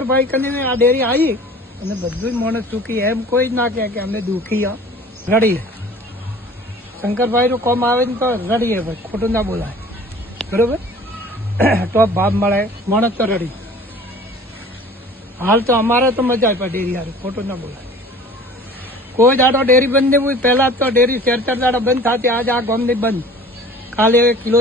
શંકરભાઈ કને આ ડેરી આવી અને બધું માણસ સુખી, એમ કોઈ જ ના કહે કે અમે દુઃખી રડીએ. શંકરભાઈ નું કોમ આવે ને તો રડીએ ભાઈ, ખોટું ના બોલાય, બરોબર. ટોપ ભાવ મળે, માણસ તો રડી. હાલ તો અમારે તો મજા આવે ડેરી હારી, ખોટું ના બોલાય. કોઈ દાડો ડેરી બંધ નહીં હોય. પહેલા તો ડેરી 4 દાડા બંધ થતી, આજે આ ગામની બંધ. કાલે કિલો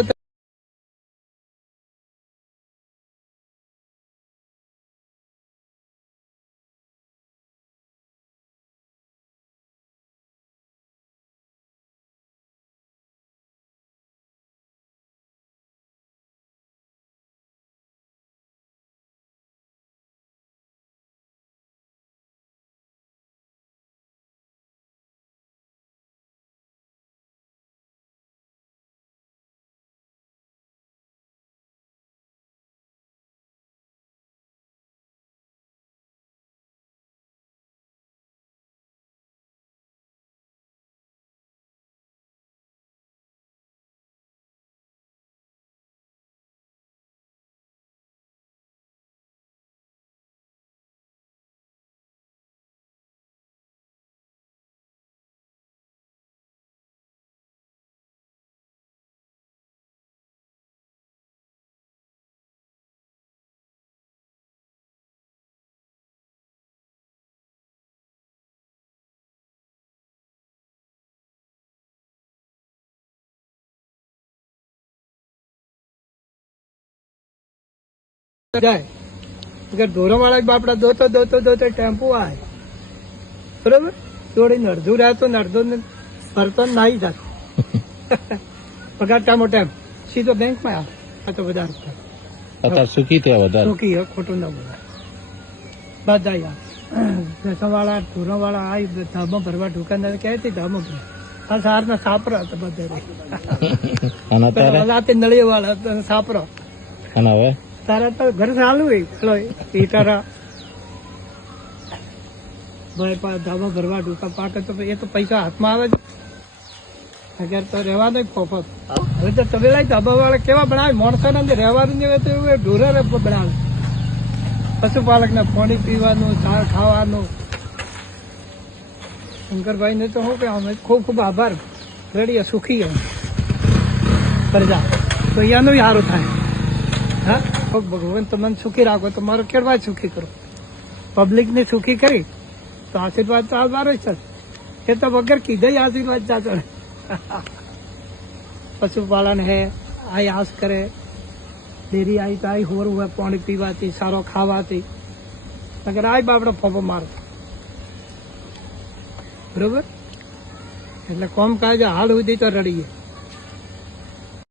જાય ઢોરોવાળા બાપડા દોતો ટેમ્પો આવે, બરોબર. જોડીને અડધું રહેતો ને અડધું ભરતો નાઈ જતો. પગાર ટામો ટાઈમ સીધો બેંકમાં આવે. આ તો વધારે સુખી થયા, વધારે સુખી, ખોટું ના બોલાય. બધા ભેંસોવાળા ઢોરોવાળા આવી ધાબો ભરવા દુકાનદાર કહે છે ધાબો ભરવા. આ સારના સાપરા હતા બધા, રાતે નળીઓ વાળા સાપરો. હવે તારા તો ઘર ચાલુ હીટારા ભાઈ ધાબા ભરવા ડૂકા પાકે તો એ તો પૈસા હાથમાં આવે છે. અત્યારે તો રહેવાનો ફોફત. હવે તો તબેલા ધાબા વાળા કેવા બનાવે, માણસો ને રહેવાનું નહીં હોય તો એવું ઢોરે બનાવે. પશુપાલક ને પાણી પીવાનું, ચા ખાવાનું. શંકરભાઈ ને તો શું કે અમે ખૂબ ખૂબ આભાર, રેડીએ સુખી પ્રજા તો અહીંયાનું સારું થાય. હા, ભગવાન તમને સુખી રાખો તો મારો કેળવા સુખી કરો, પબ્લિક ને સુખી કરી તો આશીર્વાદ તો આવવાનો જ છે. એ તો વગર કીધે આશીર્વાદ જા ચડે. પશુપાલન હે આ આસ કરે, ડેરી આવી તો આ હોરું હોય પાણી પીવાથી, સારો ખાવાથી. અગર આ બાપડો ફોફો મારો, બરોબર. એટલે કોમ કાજ હાલ સુધી તો રડીએ.